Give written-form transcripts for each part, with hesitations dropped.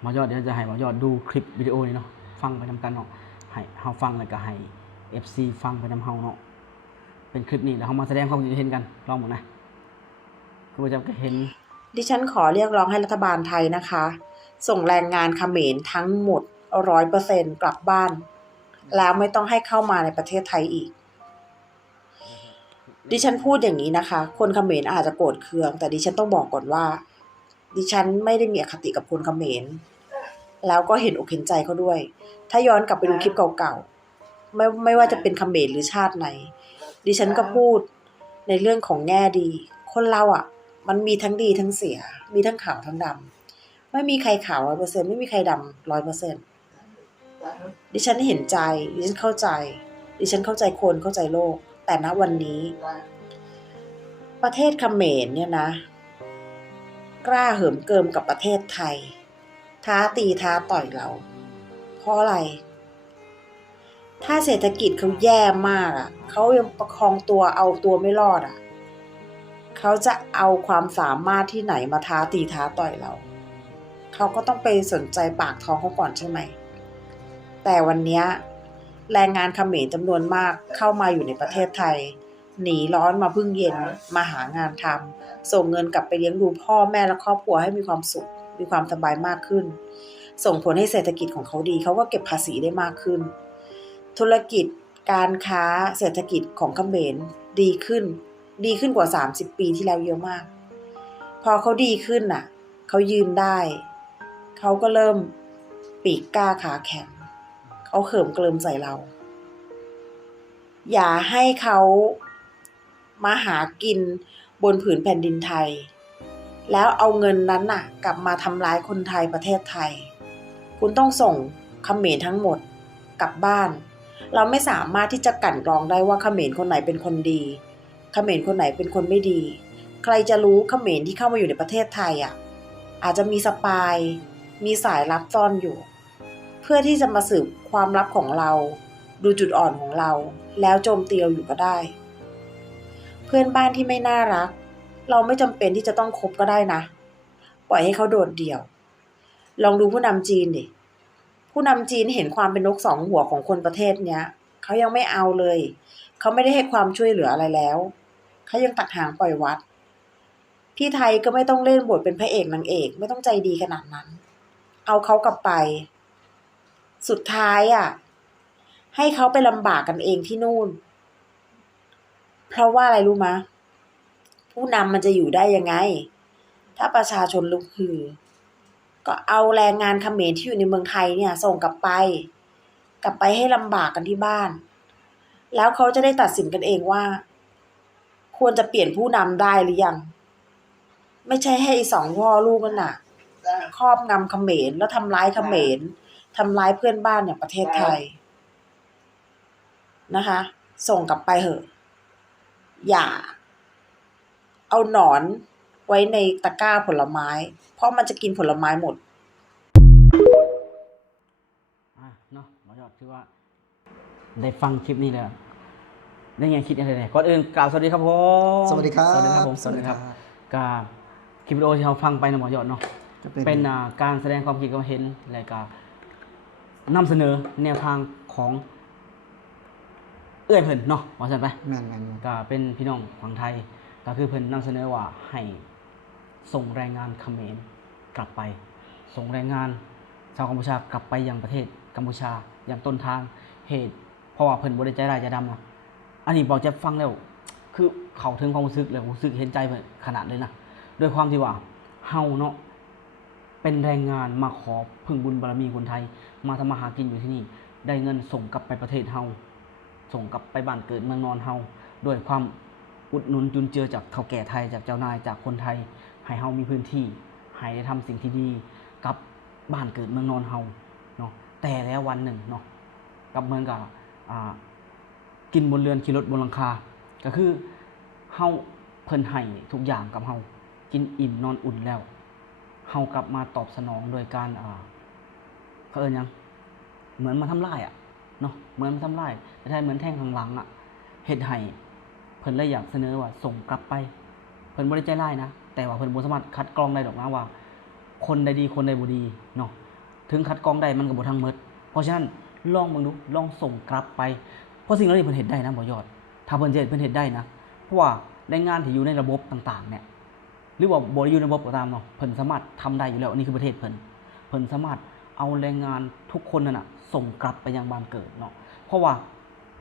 หมอยอดเดี๋ยวจะให้หมอยอดดูคลิปวิดีโอนี้เนาะฟังไปนำกันเนาะให้เฮาฟังแล้วก็ให้ FC ฟังไปนำเฮาเนาะเป็นคลิปนี้แล้วเฮามาแสดงความคิดเห็นกันลองหมดนะคือว่าจะเห็นดิฉันขอเรียกร้องให้รัฐบาลไทยนะคะ ส่งแรงงานเขมรทั้งหมด 100% กลับบ้าน แล้วไม่ต้องให้เข้ามาในประเทศไทยอีก ดิฉันพูดอย่างนี้นะคะ คนเขมรอาจจะโกรธเคือง แต่ดิฉันต้องบอกก่อนว่า ดิฉันไม่ได้มีอคติกับคนเขมรแล้วก็เห็นอกเห็นใจเขาด้วย ถ้าย้อนกลับไปดูคลิปเก่าๆไม่ว่าจะเป็นเขมรหรือชาติไหน ดิฉันก็พูดในเรื่องของแง่ดี คนเราอ่ะ มันมีทั้งดีทั้งเสีย มีทั้งขาวทั้งดำ ไม่มีใครขาว 100% ไม่มีใครดำ 100%ดิฉันเห็นใจ ดิฉันเข้าใจ ดิฉันเข้าใจคนเข้าใจโลก แต่ณวันนี้ ประเทศเขมรเนี่ยนะ กล้าเหิมเกิมกับประเทศไทย ท้าตีท้าต่อยเรา เพราะอะไร ถ้าเศรษฐกิจเขาแย่มากอ่ะ เขายังประคองตัวเอาตัวไม่รอดอ่ะ เขาจะเอาความสามารถที่ไหนมาท้าตีท้าต่อยเรา เขาก็ต้องไปสนใจปากท้องเขาก่อนใช่ไหม แต่วันนี้แรงงานเขมรจำนวนมากเข้ามาอยู่ในประเทศไทย หนีร้อนมาพึ่งเย็นมาหางานทำส่งเงินกลับไปเลี้ยงดูพ่อแม่และครอบครัวให้มีความสุขมีความสบายมากขึ้น ส่งผลให้เศรษฐกิจของเขาดีเขาก็เก็บภาษีได้มากขึ้น ธุรกิจการค้าเศรษฐกิจของเขมรดีขึ้นกว่า30 ปีที่แล้วเยอะมากพอเขาดีขึ้นน่ะเขายืนได้เขาก็เริ่มปีกกล้าขาแข็งเขาเขิมเกลิมใส่เราอย่าให้เขามาหากินบนผืนแผ่นดินไทยแล้วเอาเงินนั้นน่ะกลับมาทำร้ายคนไทยประเทศไทยคุณต้องส่งเขมรทั้งหมดกลับบ้านเราไม่สามารถที่จะกลั่นกรองได้ว่าเขมรคนไหนเป็นคนดีเขมรคนไหนเป็นคนไม่ดีใครจะรู้เขมรที่เข้ามาอยู่ในประเทศไทยอ่ะอาจจะมีสปายมีสายลับซ่อนอยู่เพื่อที่จะมาสืบความลับของเราดูจุดอ่อนของเราแล้วโจมตีเราอยู่ก็ได้เพื่อนบ้านที่ไม่น่ารักเราไม่จำเป็นที่จะต้องคบก็ได้นะปล่อยให้เขาโดดเดี่ยวลองดูผู้นำจีนดิผู้นำจีนเห็นความเป็นนกสองหัวของคนประเทศเนี้ยเขายังไม่เอาเลยเขาไม่ได้ให้ความช่วยเหลืออะไรแล้วเขายังตัดหางปล่อยวัดที่ไทยก็ไม่ต้องเล่นบทเป็นพระเอกนางเอกไม่ต้องใจดีขนาดนั้นเอาเขากลับไปสุดท้ายอ่ะให้เขาไปลำบากกันเองที่นู่นเพราะว่าอะไรรู้มะผู้นำมันจะอยู่ได้ยังไงถ้าประชาชนลุกฮือก็เอาแรงงานเขมรที่อยู่ในเมืองไทยเนี่ยส่งกลับไปให้ลำบากกันที่บ้านแล้วเขาจะได้ตัดสินกันเองว่าควรจะเปลี่ยนผู้นำได้หรือยังไม่ใช่ให้สองพ่อลูกนั่นน่ะครอบงำเขมรแล้วทำร้ายเขมรทำร้ายเพื่อนบ้านอย่างประเทศไทยนะคะส่งกลับไปเหอะอย่าเอาหนอนไว้ในตะกร้าผลไม้เพราะมันจะกินผลไม้หมดเนาะหมอยอดคือว่าได้ฟังคลิปนี้แล้วได้ไงคิดอะไรก่อนอื่นกล่าวสวัสดีครับผมสวัสดีครับสวัสดีครับผมสวัสดีครับก็คลิปวิดีโอที่เราฟังไปนะหมอยอดเนาะเป็นการแสดงความคิดความเห็นและก็นำเสนอแนวทางของเอื้อยเพิ่นเนาะว่าซั่นไปแม่นก็เป็นพี่น้องฝั่งไทยก็คือเพิ่นนำเสนอว่าให้ส่งแรงงานเขมรกลับไปส่งแรงงานชาวกัมพูชากลับไปยังประเทศกัมพูชาอย่างต้นทางเหตุเพราะว่าเพิ่นบ่ได้ใจร้ายใจดำนะอันนี้บอกจะฟังแล้วคือเข้าถึงความรู้สึกเลยรู้สึกเห็นใจเพิ่นขนาดเลยนะด้วยความที่ว่าเฮาเนาะเป็นแรงงานมาขอพึ่งบุญบารมีคนไทยมาทำมาหากินอยู่ที่นี่ได้เงินส่งกลับไปประเทศเฮาส่งกลับไปบ้านเกิดเมืองนอนเฮาด้วยความอุดหนุนจุนเจือจากเฒ่าแก่ไทยจากเจ้านายจากคนไทยให้เฮามีพื้นที่ให้ได้ทำสิ่งที่ดีกับบ้านเกิดเมืองนอนเฮาเนาะแต่แล้ววันหนึ่งเนาะกับเมืองกับกินบนเรือนขี่รถบนหลังคาก็คือเฮาเพิ่นให้ทุกอย่างกับเฮากินอิ่มนอนอุ่นแล้วเฮากลับมาตอบสนองโดยการเขาเอิ้นหยังเหมือนมาทำลายเนาะเหมือนมาทำลายแต่แท้เหมือนแท่งข้างหลังเฮ็ดให้เพิ่นเลยอยากเสนอว่าส่งกลับไปเพิ่นบ่ได้ใจร้ายนะแต่ว่าเพิ่นบ่สามารถคัดกรองได้ดอกนะว่าคนใดดีคนใดบ่ดีเนาะ ถึงคัดกรองได้มันก็บ่ทั้งหมดเพราะฉะนั้นลองเบิ่งดูลองส่งกลับไปเพราะสิ่งเหล่านี้เพิ่นเฮ็ดได้นะบ่ยอดถ้าเพิ่นเฮ็ดได้นะเพราะว่าแรงงานที่อยู่ในระบบต่างๆเนี่ยหรือว่าบ่ได้อยู่ในระบบก็ตามเนาะเพิ่นสามารถทำได้อยู่แล้วอันนี้คือประเทศเพิ่นสามารถเอาแรงงานทุกคนนั่นน่ะส่งกลับไปยังบ้านเกิดเนาะเพราะว่า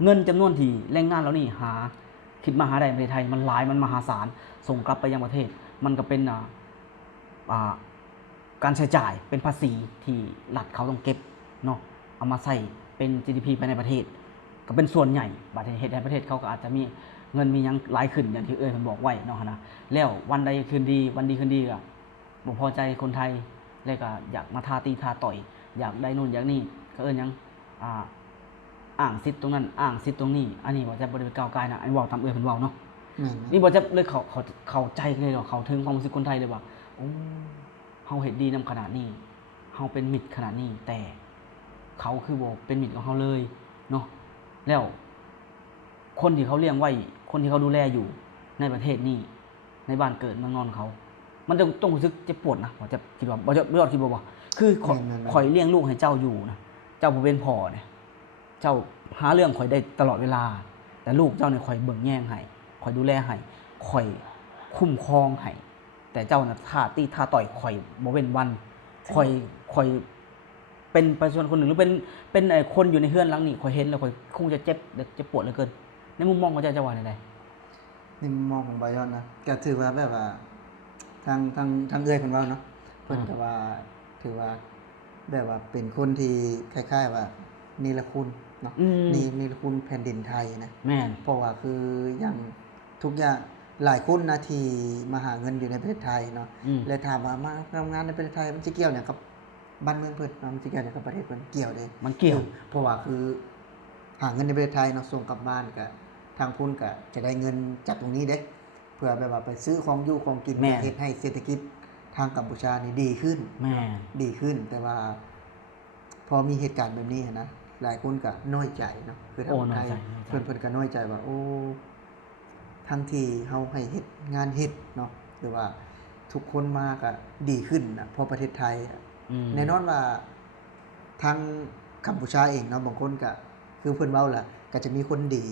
เงินจำนวนที่แรงงานเหล่านี้คิดมาหาได้ในประเทศไทยมันหลายมันมหาศาลส่งกลับไปยังประเทศมันก็เป็นการใช้จ่ายเป็นภาษีที่รัฐเขาต้องเก็บเนาะเอามาใส่เป็น GDP ภายในประเทศก็เป็นส่วนใหญ่ประเทศในประเทศเขาก็อาจจะมีเงินมียังหลายขึ้นอย่างที่เพิ่นบอกไว้เนาะนะแล้ววันใดคืนดีวันดีคืนดีก็บ่พอใจคนไทยแล้วก็อยากมาท้าตีท้าต่อยอยากได้นู่นอยากนี่ก็ยังอ้างสิทธิ์ตรงนั้นอ้างสิทธิ์ตรงนี้อันนี้บ่จะบ่ได้ไปก้าวไกลนะอันนี้เว้าตามเพิ่นเว้าเนาะนี่บ่จะเลยเข้าใจเลยเนาะเข้าถึงความรู้สึกคนไทยเลยว่าโอ้เฮาเฮ็ดดีนำขนาดนี้เฮาเป็นมิตรขนาดนี้แต่เขาคือบ่เป็นมิตรของเฮาเลยเนาะแล้วคนที่เขาเลี้ยงไว้คนที่เขาดูแลอยู่ในประเทศนี้ในบ้านเกิดเมืองนอนเขามันต้องรู้สึกเจ็บปวดนะบ่จะคิดว่าบ่ยอดคิดบ่คือข่อยเลี้ยงลูกให้เจ้าอยู่นะเจ้าบ่เป็นพ่อเนี่ยเจ้าหาเรื่องข่อยได้ตลอดเวลาแต่ลูกเจ้าเนี่ยข่อยเบิ่งแย่งให้ข่อยดูแลให้ข่อยคุ้มครองให้แต่เจ้าน่ะท้าต่อยข่อยบ่เว้นวันข่อยเป็นประชาชนคนหนึ่งหรือเป็นคนอยู่ในเฮือนหลังนี้ข่อยเห็นแล้วข่อยคงจะเจ็บปวดเหลือเกินในมุมมองของเจ้าว่าไดในมุมมองของบายอนนะก็ถือว่าแบบว่าทางเอื้อยเพิ่นเว้าเนาะเพิ่นก็ว่าถือว่าแบบว่าเป็นคนที่คล้ายๆว่านิรคุณเนาะนิรคุณแผ่นดินไทยนะแม่นเพราะว่าคืออย่างทุกอย่างหลายคนนะที่มาหาเงินอยู่ในประเทศไทยเนาะแล้วถามว่ามาทำงานในประเทศไทยมันสิเกี่ยวหยังกับบ้านเมืองเพิ่นมันสิเกี่ยวหยังกับประเทศเพิ่นเกี่ยวเด้มันเกี่ยวเพราะว่าคือหาเงินในประเทศไทยเนาะส่งกลับบ้านก็ทางพุ่นก็จะได้เงินจากตรงนี้เด้เพื่อแบบว่าไปซื้อของอยู่ของกินเฮ็ดให้เศรษฐกิจทางกัมพูชานี่ดีขึ้นดีขึ้นแต่ว่าพอมีเหตุการณ์แบบนี้นะหลายคนก็น้อยใจเนาะคือทางไทยเพิ่นก็น้อยใจว่าโอ้ทั้งที่เฮาให้เฮ็ดงานเฮ็ดเนาะหรือว่าทุกคนมาก็ดีขึ้นนะเพราะประเทศไทยแน่นอนว่าทางกัมพูชาเองเนาะบางคนก็คือเพิ่นเว้าล่ะก็จะมีคนดี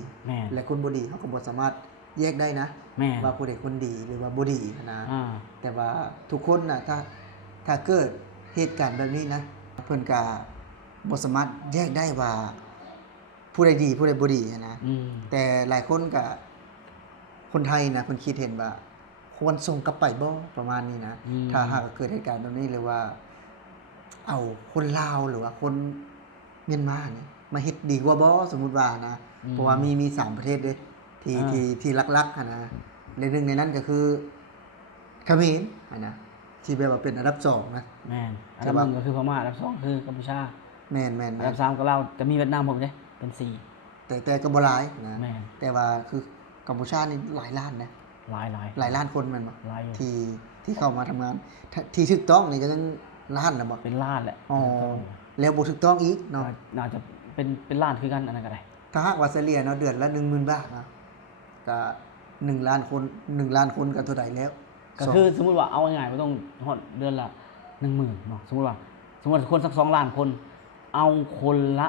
และคนบ่ดีเฮาก็บ่สามารถแยกได้นะว่าผู้ใดคนดีหรือว่าบ่ดีนะแต่ว่าทุกคนน่ะถ้าเกิดเหตุการณ์แบบนี้นะเพิ่นก็บ่สามารถแยกได้ว่าผู้ใดดีผู้ใดบ่ดีนะแต่หลายคนก็คนไทยนะเพิ่นคิดเห็นว่าควรส่งกลับไปบ่ประมาณนี้นะถ้าหากเกิดเหตุการณ์แบบนี้หรือว่าเอาคนลาวหรือว่าคนเมียนมานี่มาเฮ็ดดีกว่าบ่สมมุติว่านะเพราะว่ามี3ประเทศเด้ที่ลักๆนะในเรื่องในนั้นก็คือเขมรนะที่แบบว่าเป็นอันดับ2นะแม่นอันดับ1ก็คือพม่าอันดับ2คือกัมพูชาแม่นๆอันดับ3ก็ลาวจะมีเวียดนามผมเด้เป็น4แต่ก็บ่หลายนะแต่ว่าคือกัมพูชานี่หลายล้านนะหลายล้านคนแม่นบ่ที่เข้ามาทำงานที่ถูกต้องนี่ก็ต้องล้านแล้วบ่เป็นล้านแหละอ๋อแล้วบ่ถูกต้องอีกเนาะน่าจะเป็นล้านคือกันอันนั้นก็ได้ถ้าหากว่าเฉลี่ยเนาะเดือนละ 10,000 บาทนะก็1ล้านคน1ล้านคนก็เท่าใดแล้วก็คือสมมุติว่าเอาง่ายๆบ่ต้องฮอดเดือนละ 10,000 เนาะสมมุติคนสัก2ล้านคนเอาคนละ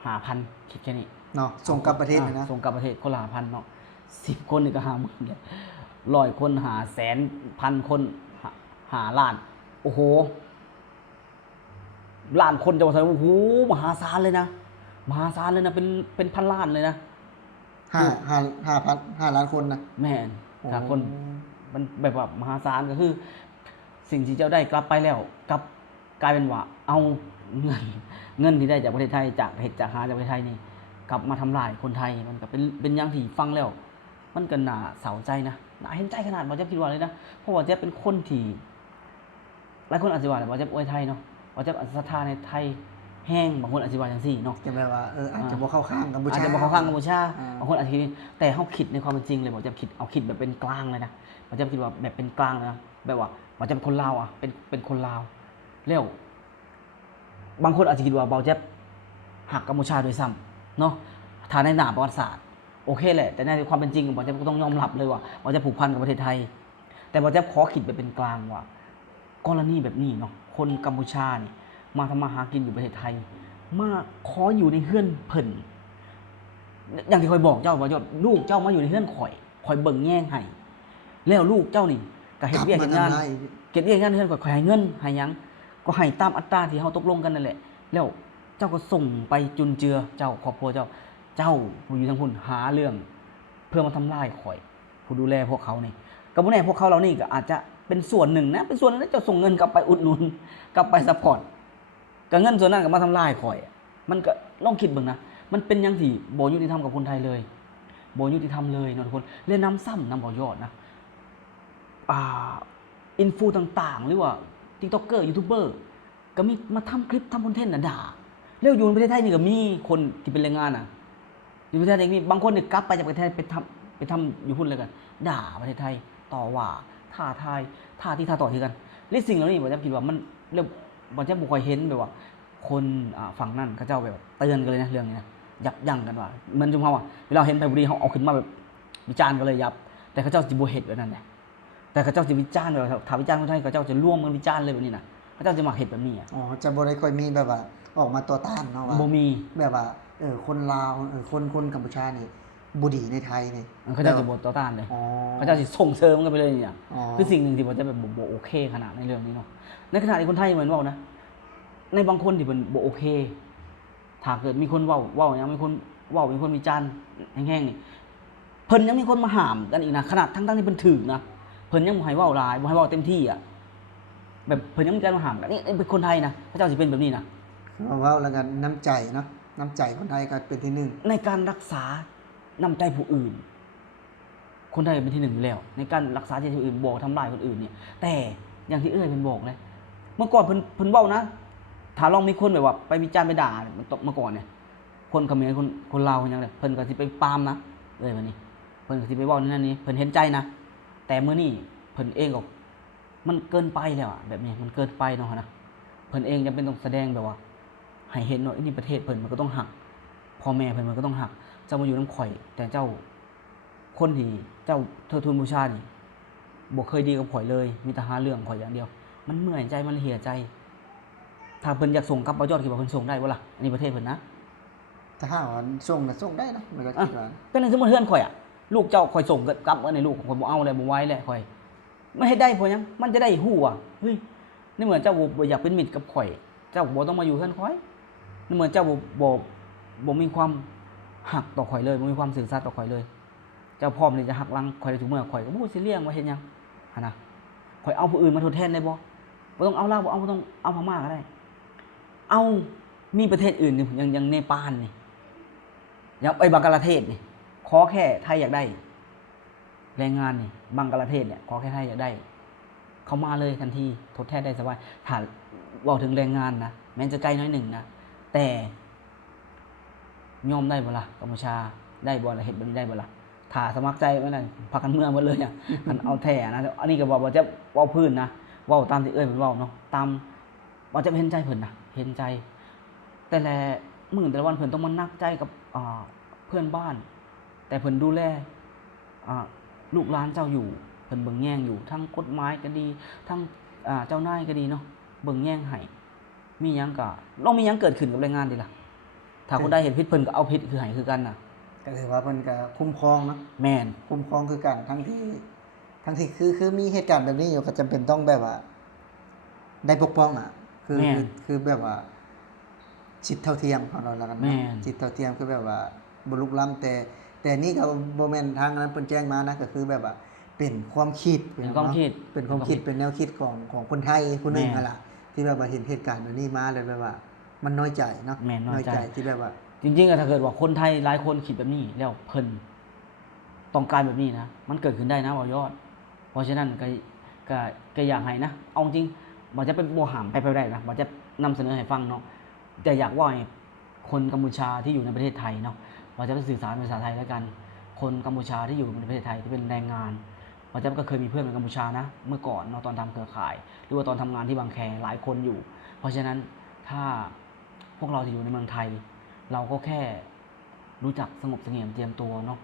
5,000 คิดแค่นี้เนาะส่งกลับประเทศนะส่งกลับประเทศคนละ 5,000 เนาะ10คนนี่ก็50,000เลย100คนหาแสนพันคนหาล้านโอ้โหล้านคนจะว่าโอ้โหมหาศาลเลยนะเป็นพันล้านเลยนะ5ล้านคนนะแม่นถ้าคนมันแบบว่ามหาศาลก็คือสิ่งที่เจ้าได้กลับไปแล้วกลายเป็นว่าเอาเงินที่ได้จากประเทศไทยจากหาจากประเทศไทยนี่กลับมาทำลายคนไทยมันก็เป็นอย่างที่ฟังแล้วมันก็น่าเศร้าใจนะน่าเห็นใจขนาดบ่จะคิดว่าเลยนะเพราะว่าจะเป็นคนที่หลายคนอาจจะว่าบ่จะอวยไทยเนาะบ่จะศรัทธาในไทยแห้งบางคนอาจจะว่าจังซี่เนาะจะแบบว่าอาจจะบ่เข้าข้างกัมพูชาอาจจะบ่เข้าข้างกัมพูชาบางคนอาจจะแต่เฮาคิดในความเป็นจริงเลยบ่จะคิดแบบเป็นกลางเลยนะบ่จะคิดว่าแบบเป็นกลางนะแบบว่าบ่จะเป็นคนลาวเป็นคนลาวแล้วบางคนอาจจะคิดว่าบ่จะหักกัมพูชาด้วยซ้ำเนาะถ้าในนามประวัติศาสตร์โอเคแหละแต่ในความเป็นจริงบ่จะต้องยอมรับเลยว่าบ่จะผูกพันกับประเทศไทยแต่บ่จะขอคิดแบบเป็นกลางว่ากรณีแบบนี้เนาะคนกัมพูชานี่ มาทำมาหากินอยู่ประเทศไทย มาขออยู่ในเฮือนเพิ่นอย่างที่คอยบอกเจ้าว่ายอดลูกเจ้ามาอยู่ในเฮือนข่อยเบิ่งแย่งให้แล้วลูกเจ้านี่ก็เฮ็ดเวียกเฮ็ดงาน เก็บเวียกงานเฮือนข่อยให้เงินให้หยังก็ให้ตามอัตราที่เฮาตกลงกันนั่นแหละแล้วเจ้าก็ส่งไปจุนเจือเจ้าครอบครัวเจ้าผู้อยู่ทางพุ่นหาเรื่อง เพื่อมาทำลายข่อยผู้ดูแลพวกเขานี่ก็บ่แน่พวกเขาเหล่านี้ก็อาจจะเป็นส่วนหนึ่งนะเป็นส่วนนึงเจ้าส่งเงินกลับไปอุดหนุนกลับไปซัพพอร์ตก็เงินส่วนนั้นก็มาทำลายข่อยมันก็ลองคิดเบิ่งนะมันเป็นหยังที่บ่ยุติธรรมกับคนไทยเลยบ่ยุติธรรมเลยเนาะทุกคนเล่นน้ำซ้ำน้ำบ่ยอดนะอินฟูต่างๆหรือว่า TikToker ยูทูบเบอร์ก็มีมาทำคลิปทำคอนเทนต์น่ะด่าแล้วอยู่ในประเทศไทยนี่ก็มีคนที่เป็นแรงงานน่ะอยู่ประเทศไทยมีบางคนเนี่ยกลับไปจากประเทศไทยไปทำอยู่พุ่นเลยกันด่าประเทศไทยต่อว่าท้าทายท่าที่ท่าต่อที่กันและสิ่งเหล่านี้ผมจะคิดว่ามันเรื่องผมจะบ่ค่อยเห็นแบบว่าคนฝั่งนั้นเขาเจ้าแบบเตือนกันเลยนะเรื่องนี้นะยับยั้งกันว่าเหมือนจุ่มเฮาเวลาเห็นไปบุรีเฮาเอาขึ้นมาแบบวิจารณ์กันเลยยับแต่เขาเจ้าสิบ่เฮ็ดแบบนั้นแหละแต่เขาเจ้าจะวิจารณ์แบบถ้าวิจารณ์คนไทยเขาเจ้าจะร่วมกันวิจารณ์เลยแบบนี้นะเขาเจ้าจะมาเฮ็ดแบบนี้อ่ะอ๋อจะบ่ได้ค่อยมีแบบว่าออกมาต่อต้านเนาะว่า บ่มี แบบว่าคนลาวคนกัมพูชานี่บ่ดีในไทยนี่ เขาเจ้าจะบ่ต่อต้านเลย อ๋อ เขาเจ้าสิส่งเสริมกันไปเลยเนี่ย อ๋อ คือสิ่งหนึ่งที่ผมจะแบบบ่โอเคขนาดในเรื่องนี้เนาะในขณะที่คนไทยเหมือนเว้านะในบางคนที่เพิ่นบ่โอเคถ้าเกิดมีคนเว้ายังมีคนเว้ามีคนวิจารณ์แห้งๆนี่เพิ่นยังมีคนมาห้ามกันอีกนะขนาดทั้งที่เพิ่นถูกนะเพิ่นยังบ่ให้เว้าหลายบ่ให้เว้าเต็มที่อ่ะแบบเพิ่นยังมีการมาห้ามกันนี่เป็นคนไทยนะพระเจ้าสิเป็นแบบนี้นะ เอาเว้าแล้วกันน้ำใจเนาะน้ำใจคนไทยก็เป็นที่หนึ่ง ในการรักษาน้ำใจผู้อื่น คนไทยเป็นที่หนึ่งอยู่แล้ว ในการรักษาใจผู้อื่นบอกทำลายคนอื่นเนี่ยแต่อย่างที่เพิ่นบอกเลยเมื่อก่อนเพิ่นเว้านะถ้าลองมีคนแบบว่าไปวิจารณ์ไปด่าเนี่ยมันตกเมื่อก่อนเนี่ยคนเขมรคนลาวคนหยังเนี่ยเพิ่นก็สิไปปรามนะวันนี้เพิ่นก็สิไปเว้านั่นนี่เพิ่นเห็นใจนะแต่มื้อนี้เพิ่นเองก็มันเกินไปแล้วอะแบบนี้มันเกินไปเนาะนะเพิ่นเองจำเป็นต้องแสดงแบบว่าให้เห็นว่านี่ประเทศเพิ่นมันก็ต้องหักพ่อแม่เพิ่นมันก็ต้องหักเจ้ามาอยู่น้ำข่อย แต่เจ้าคนที่เจ้าเทิดทูนบูชานี่บ่เคยดีกับข่อยเลยมีแต่หาเรื่องข่อยอย่างเดียวมันเมื่อยใจมันเหี่ยใจถ้าเพิ่นอยากส่งกลับบ่ยอดคิดว่าเพิ่นส่งได้บ่ล่ะอันนี้ประเทศเพิ่นนะ ถ้าหากว่าส่งน่ะส่งได้นะมันก็คิดว่า ก็ในสมมุติเฮือนข่อยอ่ะลูกเจ้าข่อยส่งกลับมาในลูกของข่อยบ่เอาแล้วบ่ไหวแล้วข่อยมันเฮ็ดได้เพราะหยังมันจะได้ฮู้ว่าเฮ้ยนี่เหมือนเจ้าบ่อยากเป็นมิตรกับข่อยเจ้าบ่ต้องมาอยู่เฮือนข่อยนี่เหมือนเจ้าบ่มีความหักต่อข่อยเลยบ่มีความซื่อสัตย์ต่อข่อยเลยเจ้าพร้อมที่จะหักหลังข่อยได้ทุกเมื่อข่อยก็บ่สิเลี้ยงว่าเฮ็ดหยังหั่นน่ะข่อยเอาผู้อื่นมาทดแทนได้บ่ต้องเอาลาวบ่เอาบ่ต้องเอาพม่าก็ได้เอามีประเทศอื่นอย่างเนปาลนี่อย่างบังกลาเทศนี่ขอแค่ไทยอยากได้แรงงานนี่บังกลาเทศเนี่ยขอแค่ไทยอยากได้เขามาเลยทันทีทดแทนได้สบายถ้าเว้าถึงแรงงานนะแม้จะไกลน้อยหนึ่งนะแต่ยอมได้บ่ล่ะกัมพูชาได้บ่ล่ะเฮ็ดแบบนี้ได้บ่ล่ะถ้าสมัครใจไว้นั่นพากันเมืองหมดเลยอ่ะมันเอาแท้นะอันนี้ก็บอกว่าจะเว้าพื้นนะเว้าตามที่เพิ่นเว้าเนาะตามว่าจะเห็นใจเพิ่นนะเห็นใจแต่ละมื้อแต่ละวันเพิ่นต้องมานักใจกับเพื่อนบ้าน แต่เพิ่นดูแลลูกหลานเจ้าอยู่เพิ่นเบิ่งแย่งอยู่ทั้งกฎหมายก็ดีทั้งเจ้านายก็ดีเนาะเบิ่งแย่งให้มีหยังก็ต้องมีหยังเกิดขึ้นกับแรงงานดีล่ะถ้าคนใดเห็นผิดเพิ่นก็เอาผิดคือให้คือกันน่ะ ก็ถือว่าเพิ่นก็คุ้มครองเนาะ แม่น คุ้มครองคือกันทั้งที่คือมีเหตุการณ์แบบนี้อยู่ก็จำเป็นต้องแบบว่า ได้ปกป้องอ่ะ คือแบบว่าสิทธิเท่าเทียมของเราแล้วกัน แม่ เนาะ น สิทธิเท่าเทียมคือแบบว่าบ่ลุกล้ำแต่นี่ก็บ่แม่นทางนั้นเพิ่นแจ้งมานะก็คือแบบว่าเป็นความคิด เป็นความคิด เป็นความคิดเป็นแนวคิดของคนไทยผู้หนึง แม่ นั่นล่ะที่แบบว่าเห็นเหตุการณ์แบบนี้มาแล้วแบบว่า มันน้อยใจเนาะ แม่นน้อยใจ ที่แบบว่า จริงๆถ้าเกิดว่าคนไทยหลายคนคิดแบบนี้แล้วเพิ่นต้องการแบบนี้นะมันเกิดขึ้นได้นะว่ายอด เพราะฉะนั้นก็อยากให้นะเอาจริงบ่จะเป็นบ่ห้ามไปได้นะบ่จะนำเสนอให้ฟังเนาะแต่อยากว่าให้คนกัมพูชาที่อยู่ในประเทศไทยเนาะบ่จะไปสื่อสารภาษาไทยแล้วกันคนกัมพูชาที่อยู่ในประเทศไทยที่เป็นแรงงานบ่จะก็เคยมีเพื่อนเป็นกัมพูชานะเมื่อก่อนเนาะตอนทำเครือข่าย หรือว่าตอนทำงานที่บางแคหลายคนอยู่ เพราะฉะนั้นถ้าพวกเราที่อยู่ในเมืองไทย เราก็แค่รู้จักสงบเสงี่ยมเตรียมตัวเนาะ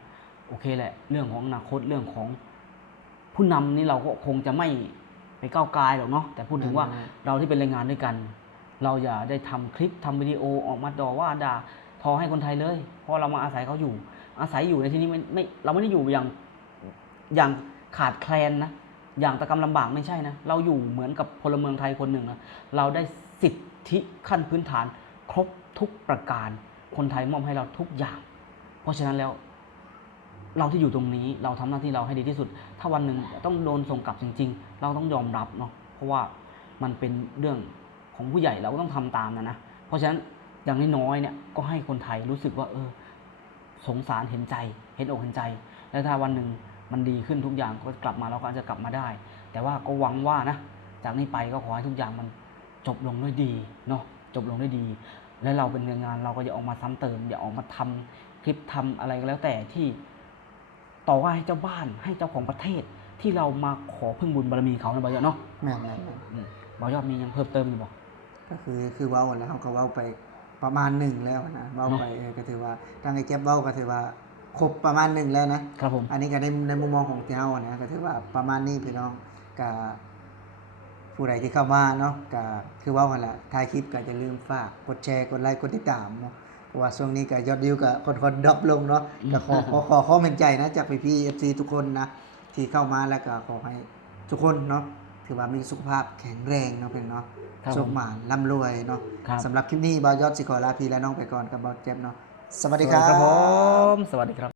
โอเคแหละเรื่องของอนาคตเรื่องของผู้นำนี่เราก็คงจะไม่ไปก้าวไกลหรอกเนาะแต่พูดถึงว่าเราที่เป็นแรงงานด้วยกัน เราอย่าได้ทำคลิปทำวิดีโอออกมาด่าว่าด่าทอให้คนไทยเลย เพราะเรามาอาศัยเขาอยู่ อาศัยอยู่ในที่นี้ไม่เราไม่ได้อยู่อย่างขาดแคลนนะอย่างตะกำลำบากไม่ใช่นะเราอยู่เหมือนกับพลเมืองไทยคนหนึ่งนะเราได้สิทธิขั้นพื้นฐานครบทุกประการคนไทยมอบให้เราทุกอย่าง เพราะฉะนั้นแล้วเราที่อยู่ตรงนี้เราทำหน้าที่เราให้ดีที่สุด ถ้าวันหนึ่งต้องโดนส่งกลับจริงๆเราต้องยอมรับเนาะเพราะว่ามันเป็นเรื่องของผู้ใหญ่เราก็ต้องทำตามนะเพราะฉะนั้นอย่างน้อยๆเนี่ยก็ให้คนไทยรู้สึกว่าสงสารเห็นใจเห็นอกเห็นใจ แล้วถ้าวันหนึ่งมันดีขึ้นทุกอย่างก็กลับมาเราก็อาจจะกลับมาได้ แต่ว่าก็หวังว่านะจากนี้ไปก็ขอให้ทุกอย่างมันจบลงด้วยดีเนาะจบลงด้วยดี และเราเป็นแรงงานเราก็อย่าออกมาซ้ำเติมอย่าออกมาทำคลิปทำอะไรก็แล้วแต่ที่ต่อว่าให้เจ้าบ้านให้เจ้าของประเทศที่เรามาขอพึ่งบุญบารมีเขานะบ่าวยอดเนาะ แม่น บ่าวยอดมียังเพิ่มเติมอยู่บ่ ๆก็คือเว้าแล้วเขาก็เว้าไปประมาณหนึ่งแล้วนะเว้าไปก็ถือว่าทางไอ้แจ๊บเว้าก็ถือว่าครบประมาณหนึ่งแล้วนะครับ ผม อันนี้ก็ในมุมมองของเจ้านะก็ถือว่าประมาณนี้พี่น้องก็ผู้ใดที่เข้ามาเนาะก็คือเว่ากันละถ่ายคลิปก็อย่าลืมฝากกดแชร์กดไลค์กดติดตามเนาะเพราะว่าช่วงนี้ก็ยอดวิวก็ค่อนๆดรอปลงเนาะก็ขอคอมเมนต์ใจนะจากพี่ๆ FC ทุกคนนะที่เข้ามาแล้วก็ขอให้ทุกคนเนาะถือว่ามีสุขภาพแข็งแรงเนาะเพื่อนเนาะ ครับ สุขหมานร่ำรวยเนาะ ครับ สำหรับคลิปนี้บ่าวยอดสิขอลาพี่และน้องไปก่อนกับบ่าวแจ๊บเนาะสวัส ส ดี วัส ค ดี รั ครับผ บ มสวัสดีครับ